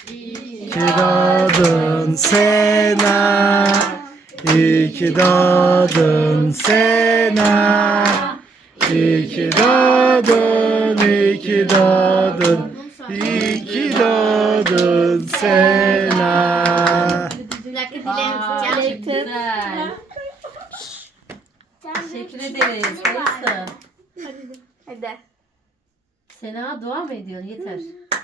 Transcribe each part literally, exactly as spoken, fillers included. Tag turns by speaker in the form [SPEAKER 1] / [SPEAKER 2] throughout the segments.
[SPEAKER 1] İyi ki doğdun Sena. İyi ki doğdun Sena. İyi ki doğdun, iyi ki doğdun. İyi ki doğdun Sena.
[SPEAKER 2] Bir dakika dileğimi tutacağım.
[SPEAKER 3] Güzel. Teşekkür ederiz. Neyse.
[SPEAKER 2] Hadi.
[SPEAKER 3] Sena dua mı ediyorsun? Yeter.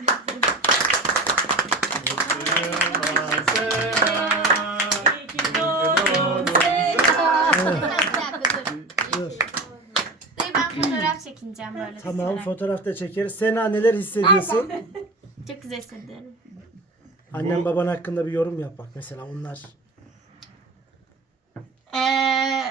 [SPEAKER 1] Dur.
[SPEAKER 2] Dayı ben fotoğraf çekineceğim böyle.
[SPEAKER 1] Tamam,
[SPEAKER 2] tutarak.
[SPEAKER 1] fotoğrafta çekeriz. Sena, neler hissediyorsun?
[SPEAKER 2] Çok güzel hissediyorum.
[SPEAKER 1] Annen baban hakkında bir yorum yap bak mesela onlar.
[SPEAKER 2] Ee...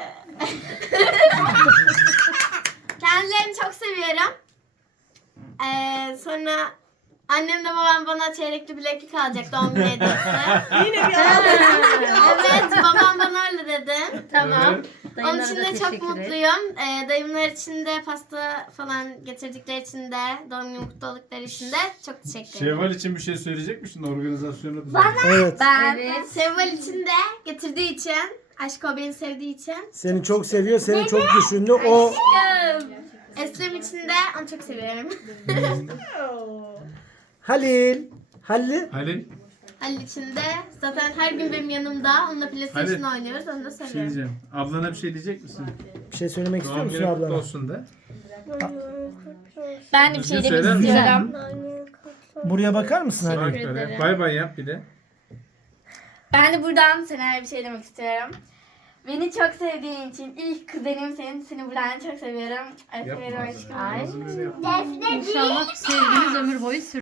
[SPEAKER 2] Kendilerini çok seviyorum. Ee, sonra annem de babam bana çeyrekli bileklik alacak doğum günü hediyesi.
[SPEAKER 4] Yine bir
[SPEAKER 2] Evet, babam bana öyle dedi.
[SPEAKER 3] Tamam.
[SPEAKER 2] Onun
[SPEAKER 3] Dayılara
[SPEAKER 2] için
[SPEAKER 3] da
[SPEAKER 2] de çok
[SPEAKER 3] teşekkür et.
[SPEAKER 2] mutluyum. Ee, dayımlar için de pasta falan getirdikleri için de doğum günü mutlu oldukları için de çok teşekkür ederim.
[SPEAKER 5] Şevval için bir şey söyleyecek misin organizasyonu?
[SPEAKER 1] Evet.
[SPEAKER 2] Ben
[SPEAKER 3] Evet.
[SPEAKER 2] Sevval için de getirdiği için, aşkı o beni sevdiği için.
[SPEAKER 1] Seni çok seviyor, seni çok düşündü. O
[SPEAKER 2] Eslem için de onu çok seviyorum.
[SPEAKER 1] Halil. Halil.
[SPEAKER 5] Halil
[SPEAKER 2] Halil için de zaten her gün benim yanımda. Onunla PlayStation
[SPEAKER 5] Halil.
[SPEAKER 2] oynuyoruz. Onu da
[SPEAKER 5] bir şey
[SPEAKER 2] seviyorum.
[SPEAKER 5] diyeceğim. Ablana bir şey diyecek misin?
[SPEAKER 1] Bir şey söylemek istiyor
[SPEAKER 5] Doğum
[SPEAKER 1] musun
[SPEAKER 5] günü kutlu
[SPEAKER 1] ablana?
[SPEAKER 5] olsun da.
[SPEAKER 4] Ben de bir şey
[SPEAKER 5] Düzgün
[SPEAKER 4] demek
[SPEAKER 5] söyler misin?
[SPEAKER 4] istiyorum.
[SPEAKER 1] Buraya bakar mısın
[SPEAKER 5] Bak
[SPEAKER 1] Halil?
[SPEAKER 5] böyle. Bay bay yap bir de.
[SPEAKER 4] Ben de buradan Sena'ya bir şey demek istiyorum. Beni çok sevdiğin için ilk kuzenim senin. Seni buradan çok seviyorum.
[SPEAKER 5] Yapma.
[SPEAKER 4] Öpüyorum aşkım.
[SPEAKER 5] Ağzını öyle yapma.
[SPEAKER 3] İnşallah sevginiz ömür boyu sürsün.